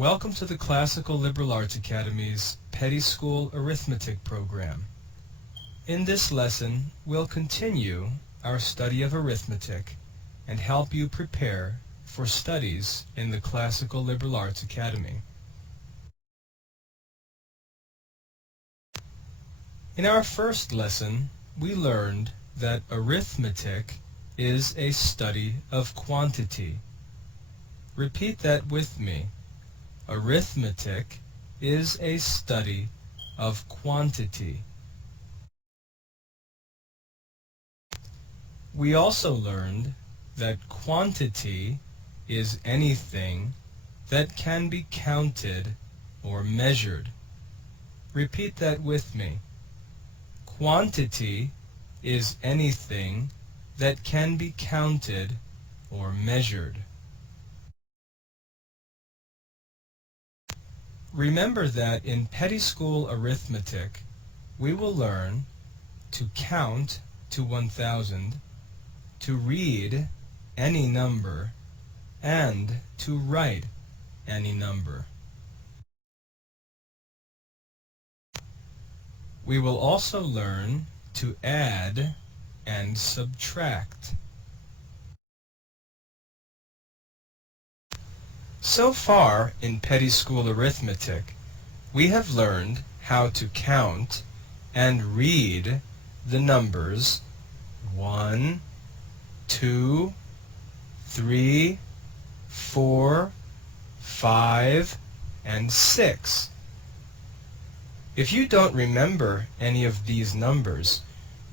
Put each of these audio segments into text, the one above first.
Welcome to the Classical Liberal Arts Academy's Petty School Arithmetic program. In this lesson, we'll continue our study of arithmetic and help you prepare for studies in the Classical Liberal Arts Academy. In our first lesson, we learned that arithmetic is a study of quantity. Repeat that with me. Arithmetic is a study of quantity. We also learned that quantity is anything that can be counted or measured. Repeat that with me. Quantity is anything that can be counted or measured. Remember that in Petty School Arithmetic, we will learn to count to 1,000, to read any number, and to write any number. We will also learn to add and subtract. So far in Petty School Arithmetic, we have learned how to count and read the numbers 1, 2, 3, 4, 5, and 6. If you don't remember any of these numbers,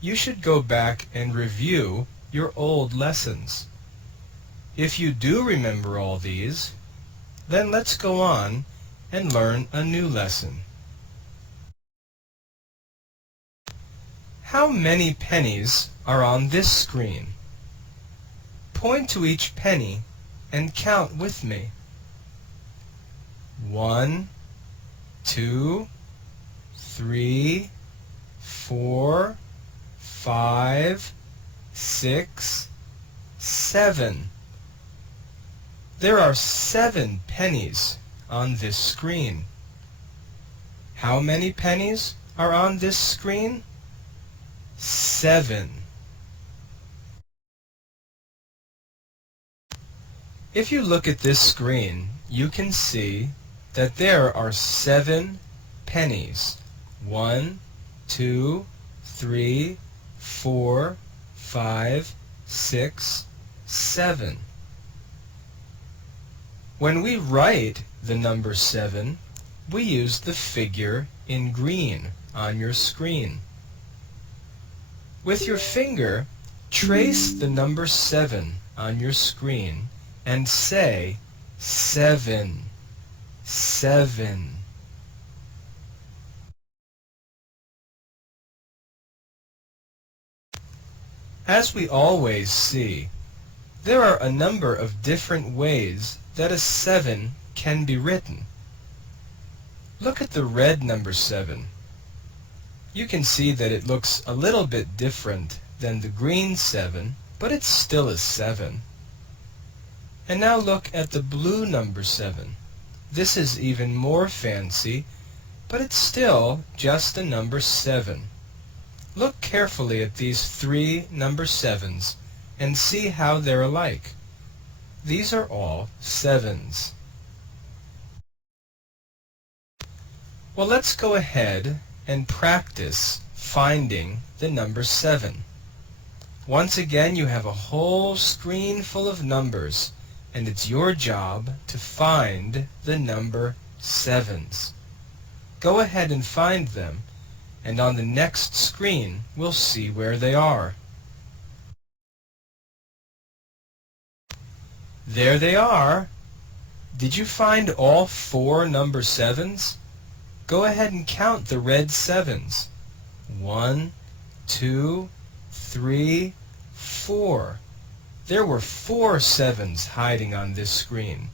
you should go back and review your old lessons. If you do remember all these, then let's go on and learn a new lesson. How many pennies are on this screen? Point to each penny and count with me. 1, 2, 3, 4, 5, 6, 7. There are 7 pennies on this screen. How many pennies are on this screen? 7. If you look at this screen, you can see that there are 7 pennies. 1, 2, 3, 4, 5, 6, 7. When we write the number 7, we use the figure in green on your screen. With your finger, trace the number 7 on your screen and say 7, 7. As we always see, there are a number of different ways that a 7 can be written. Look at the red number 7. You can see that it looks a little bit different than the green 7, but it's still a 7. And now look at the blue number 7. This is even more fancy, but it's still just a number 7. Look carefully at these 3 number 7s and see how they're alike. These are all 7s. Well, let's go ahead and practice finding the number 7. Once again, you have a whole screen full of numbers, and it's your job to find the number 7s. Go ahead and find them, and on the next screen, we'll see where they are. There they are. Did you find all 4 number 7s? Go ahead and count the red 7s. 1, 2, 3, 4. There were 4 7s hiding on this screen.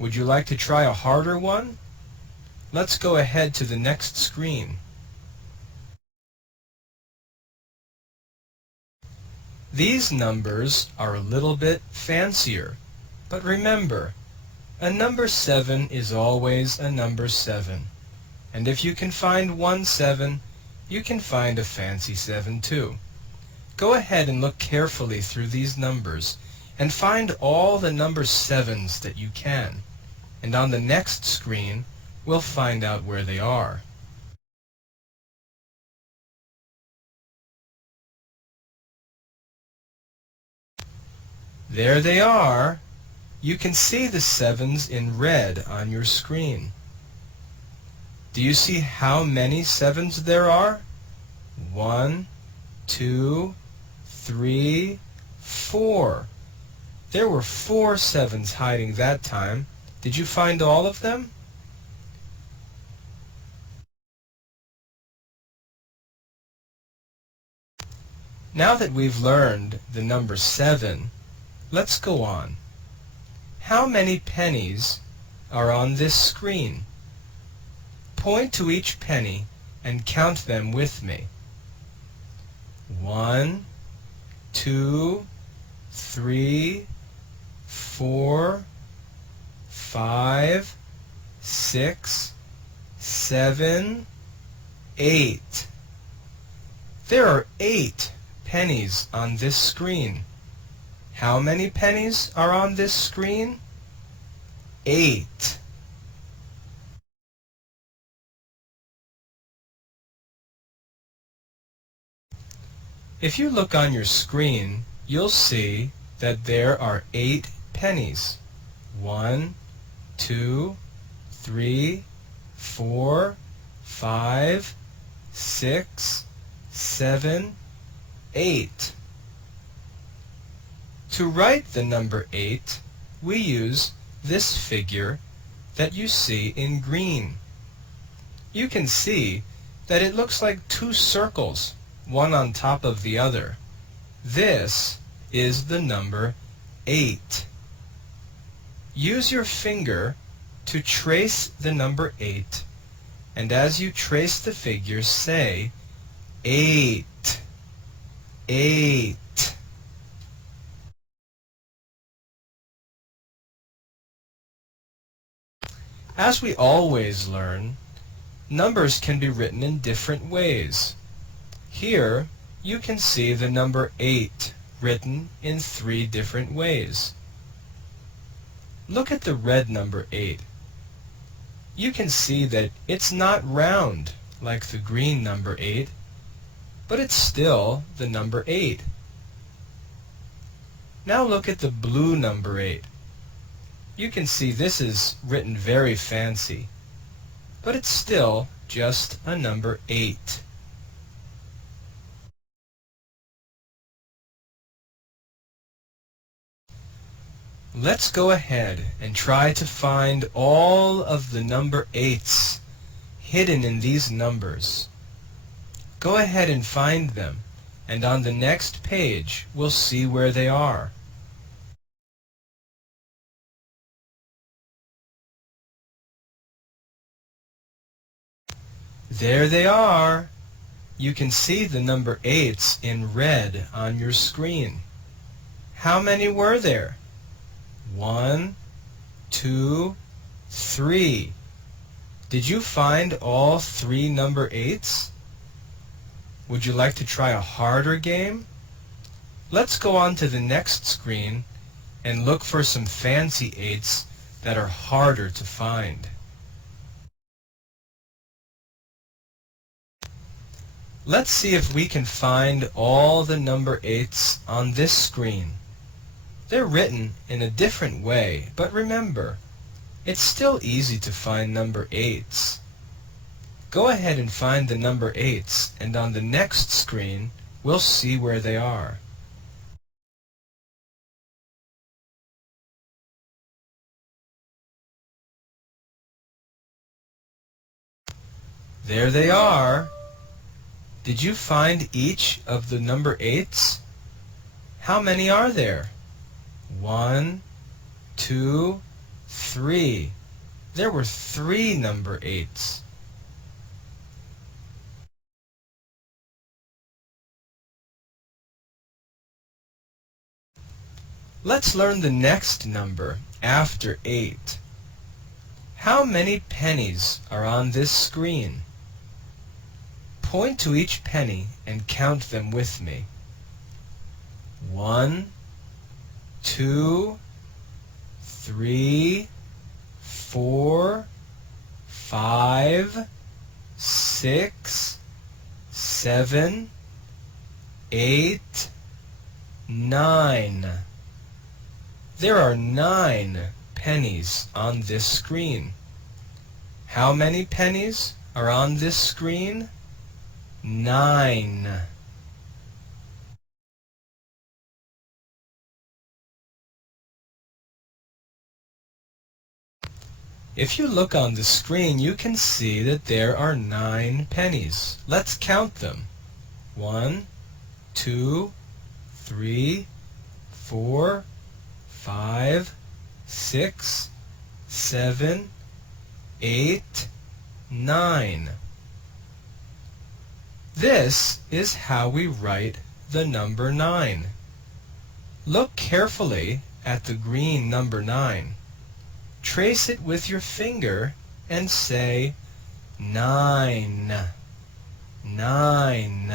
Would you like to try a harder one? Let's go ahead to the next screen. These numbers are a little bit fancier, but remember, A number 7 is always a number 7. And if you can find one 7, you can find a fancy 7 too. Go ahead and look carefully through these numbers and find all the number 7s that you can. And on the next screen, we'll find out where they are. There they are. You can see the 7s in red on your screen. Do you see how many 7s there are? 1, 2, 3, 4. There were 4 7s hiding that time. Did you find all of them? Now that we've learned the number 7, let's go on. How many pennies are on this screen? Point to each penny and count them with me. 1, 2, 3, 4, 5, 6, 7, 8. There are 8 pennies on this screen. How many pennies are on this screen? 8. If you look on your screen, you'll see that there are 8 pennies. 1, 2, 3, 4, 5, 6, 7, 8. To write the number 8, we use this figure that you see in green. You can see that it looks like 2 circles, one on top of the other. This is the number 8. Use your finger to trace the number 8, and as you trace the figure, say 8, 8. As we always learn, numbers can be written in different ways. Here, you can see the number 8 written in 3 different ways. Look at the red number 8. You can see that it's not round like the green number 8, but it's still the number 8. Now look at the blue number 8. You can see this is written very fancy, but it's still just a number 8. Let's go ahead and try to find all of the number 8s hidden in these numbers. Go ahead and find them, and on the next page we'll see where they are. There they are. You can see the number 8s in red on your screen. How many were there? 1, 2, 3. Did you find all 3 number 8s? Would you like to try a harder game? Let's go on to the next screen and look for some fancy 8s that are harder to find. Let's see if we can find all the number 8s on this screen. They're written in a different way, but remember, it's still easy to find number 8s. Go ahead and find the number 8s, and on the next screen, we'll see where they are. There they are. Did you find each of the number 8s? How many are there? 1, 2, 3. There were 3 number 8s. Let's learn the next number after 8. How many pennies are on this screen? Point to each penny and count them with me. 1, 2, 3, 4, 5, 6, 7, 8, 9. There are 9 pennies on this screen. How many pennies are on this screen? 9. If you look on the screen, you can see that there are 9 pennies. Let's count them. 1, 2, 3, 4, 5, 6, 7, 8, 9. This is how we write the number 9. Look carefully at the green number 9. Trace it with your finger and say 9. 9.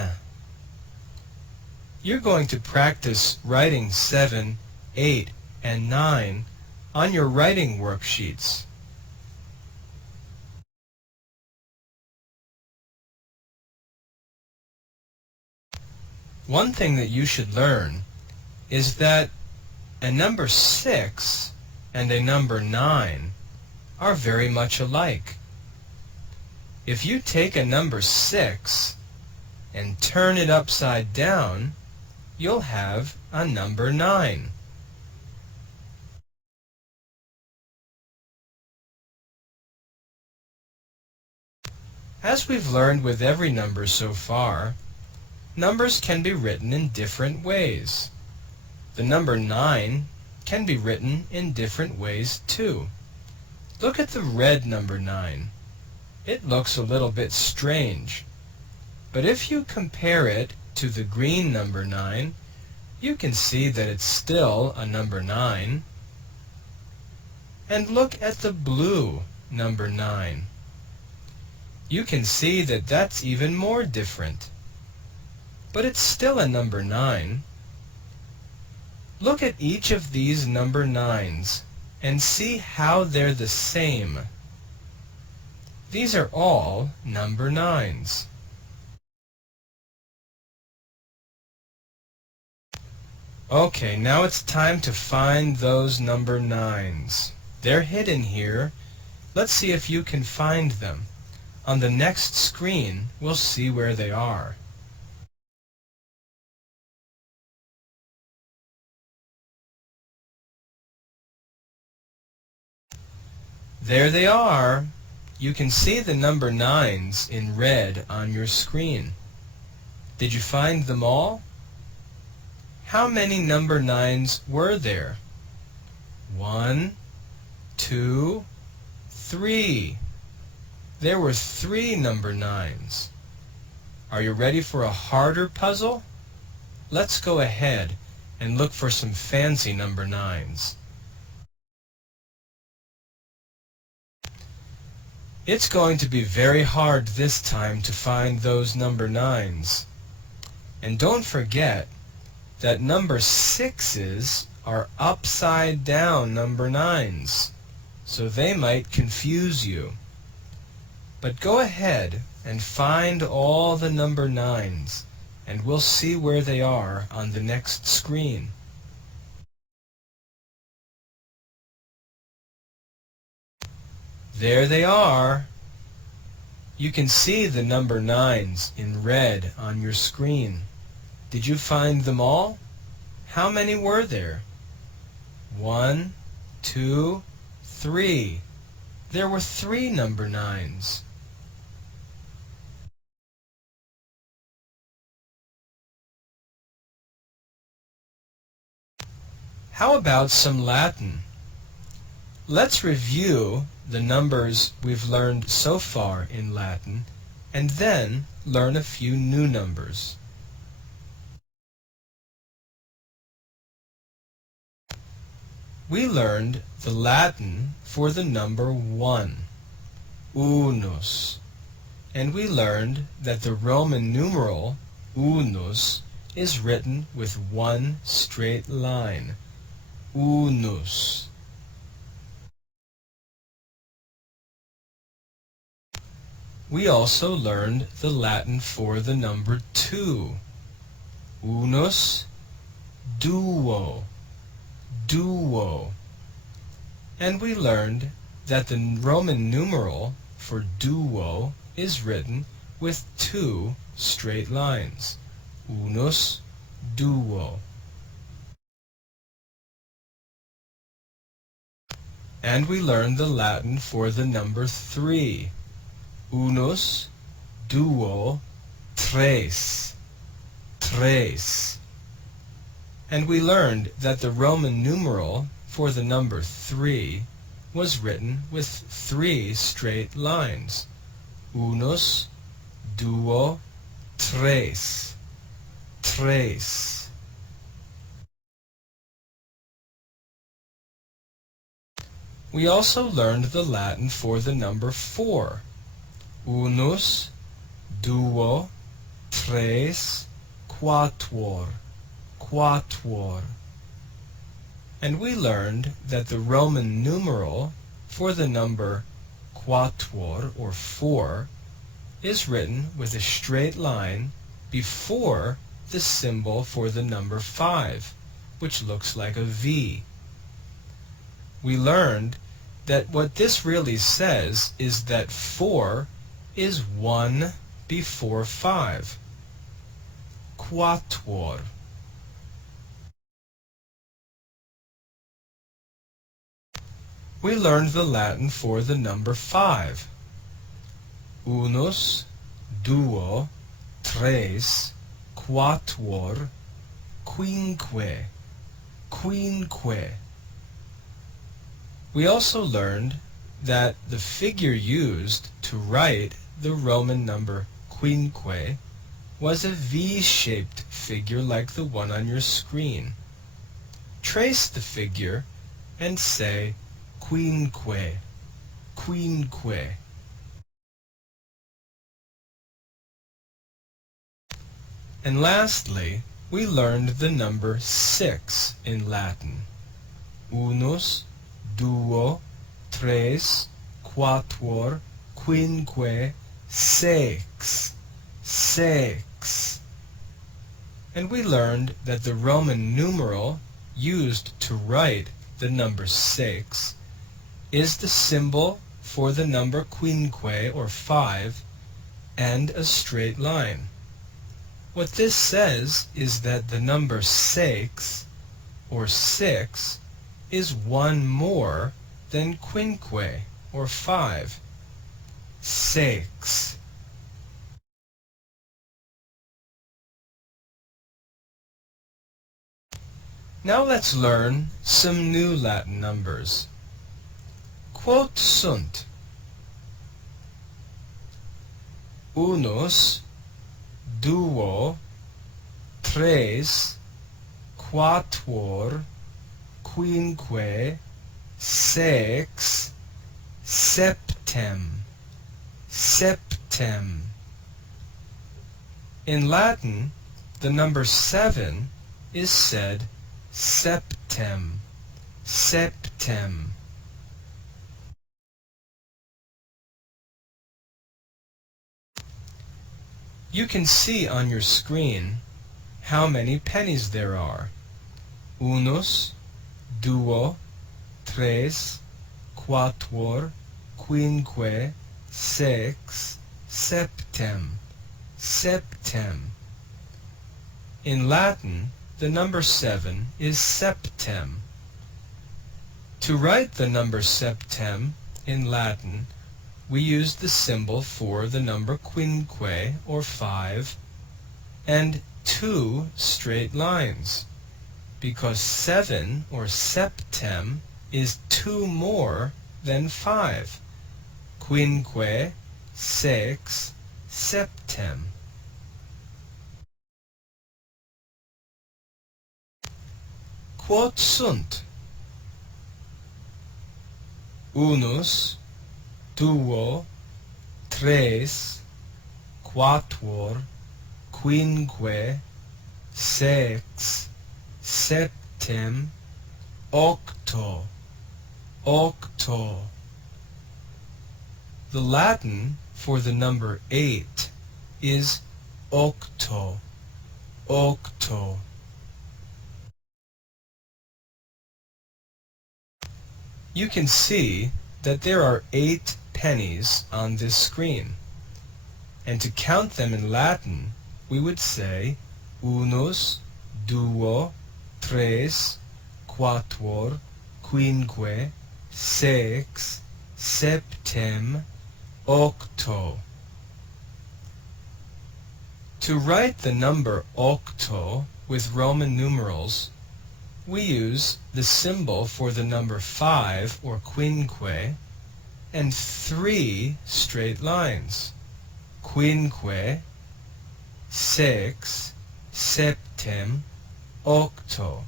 You're going to practice writing 7, 8, and 9 on your writing worksheets. One thing that you should learn is that a number 6 and a number 9 are very much alike. If you take a number 6 and turn it upside down, you'll have a number 9. As we've learned with every number so far, numbers can be written in different ways. The number 9 can be written in different ways too. Look at the red number 9. It looks a little bit strange, but if you compare it to the green number 9, you can see that it's still a number 9. And look at the blue number 9. You can see that that's even more different, but it's still a number 9. Look at each of these number 9s and see how they're the same. These are all number 9s. Okay, now it's time to find those number 9s. They're hidden here. Let's see if you can find them. On the next screen, we'll see where they are. There they are. You can see the number 9s in red on your screen. Did you find them all? How many number 9s were there? 1, 2, 3. There were 3 number 9s. Are you ready for a harder puzzle? Let's go ahead and look for some fancy number 9s. It's going to be very hard this time to find those number 9s. And don't forget that number 6s are upside down number 9s, so they might confuse you. But go ahead and find all the number 9s, and we'll see where they are on the next screen. There they are. You can see the number 9s in red on your screen. Did you find them all? How many were there? 1, 2, 3. There were 3 number 9s. How about some Latin? Let's review the numbers we've learned so far in Latin, and then learn a few new numbers. We learned the Latin for the number 1, unus, and we learned that the Roman numeral unus is written with one straight line, unus. We also learned the Latin for the number 2, unus, duo, duo. And we learned that the Roman numeral for duo is written with two straight lines, unus, duo. And we learned the Latin for the number 3, unus, duo, tres, tres. And we learned that the Roman numeral for the number 3 was written with 3 straight lines, unus, duo, tres, tres. We also learned the Latin for the number 4, unus, duo, tres, quatuor, quatuor. And we learned that the Roman numeral for the number quatuor, or 4, is written with a straight line before the symbol for the number 5, which looks like a V. We learned that what this really says is that 4 is 1 before 5. Quatuor. We learned the Latin for the number 5. Unus, duo, tres, quatuor, quinque, quinque. We also learned that the figure used to write the Roman number quinque was a V-shaped figure like the one on your screen. Trace the figure and say quinque, quinque. And lastly, we learned the number 6 in Latin. Unus, duo, tres, quatuor, quinque, sex, sex. And we learned that the Roman numeral used to write the number 6 is the symbol for the number quinque, or 5, and a straight line. What this says is that the number 6, or 6, is 1 more than quinque, or 5. Sex. Now let's learn some new Latin numbers. Quot sunt? Unus, duo, tres, quatuor, quinque, sex, septem, septem. In Latin, the number 7 is said septem, septem. You can see on your screen how many pennies there are. Unus, duo, tres, quatuor, quinque, sex, septem, septem. In Latin, the number 7 is septem. To write the number septem in Latin, we use the symbol for the number quinque, or 5, and 2 straight lines, because 7, or septem, is 2 more than 5. Quinque, sex, septem. Quot sunt? unus, duo, tres, quatuor, quinque, sex, septem, octo, octo. The Latin for the number 8 is octo, octo. You can see that there are 8 pennies on this screen. And to count them in Latin, we would say unus, duo, tres, quatuor, quinque, sex, septem, octo. To write the number octo with Roman numerals, we use the symbol for the number 5 or quinque and 3 straight lines. Quinque, sex, septem, octo.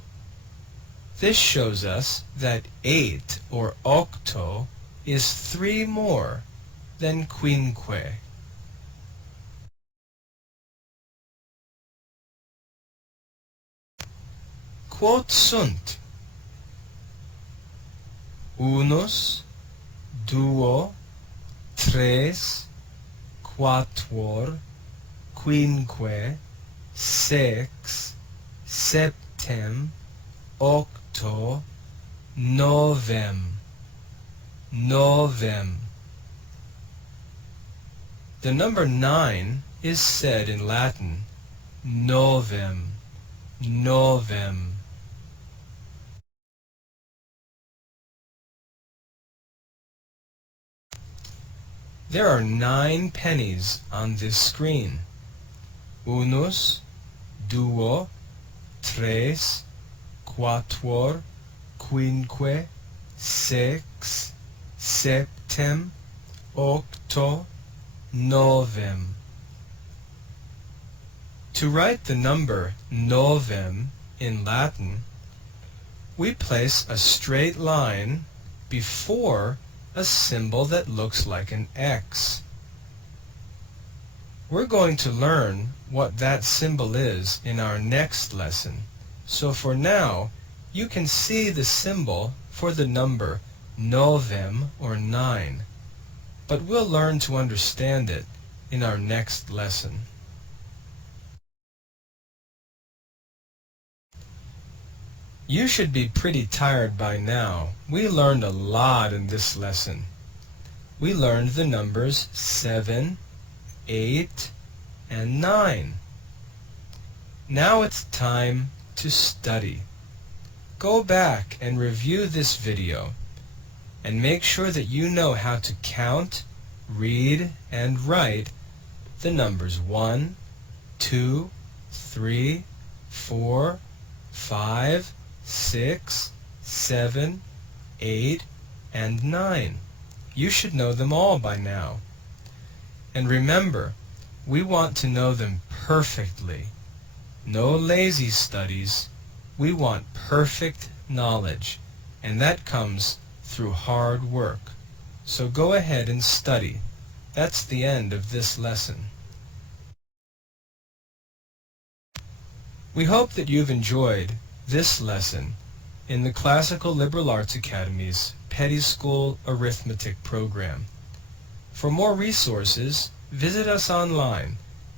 This shows us that 8 or octo is 3 more than quinque. Quot sunt? Unus, duo, tres, quatuor, quinque, sex, septem, octo, novem, novem. The number 9 is said in Latin novem, novem. There are 9 pennies on this screen. Unus, duo, tres, quatuor, quinque, sex, septem, octo, novem. To write the number novem in Latin, we place a straight line before a symbol that looks like an X. We're going to learn what that symbol is in our next lesson. So for now, you can see the symbol for the number novem or 9. But we'll learn to understand it in our next lesson. You should be pretty tired by now. We learned a lot in this lesson. We learned the numbers 7, 8, and 9. Now it's time to study. Go back and review this video and make sure that you know how to count, read, and write the numbers 1, 2, 3, 4, 5, 6, 7, 8, and 9. You should know them all by now. And remember, we want to know them perfectly. No lazy studies. We want perfect knowledge, and that comes through hard work. So go ahead and study. That's the end of this lesson. We hope that you've enjoyed this lesson in the Classical Liberal Arts Academy's Petty School Arithmetic program. For more resources, visit us online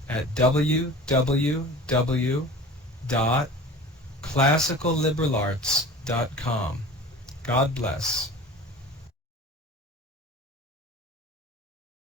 at www.classicalliberarts.com. God bless.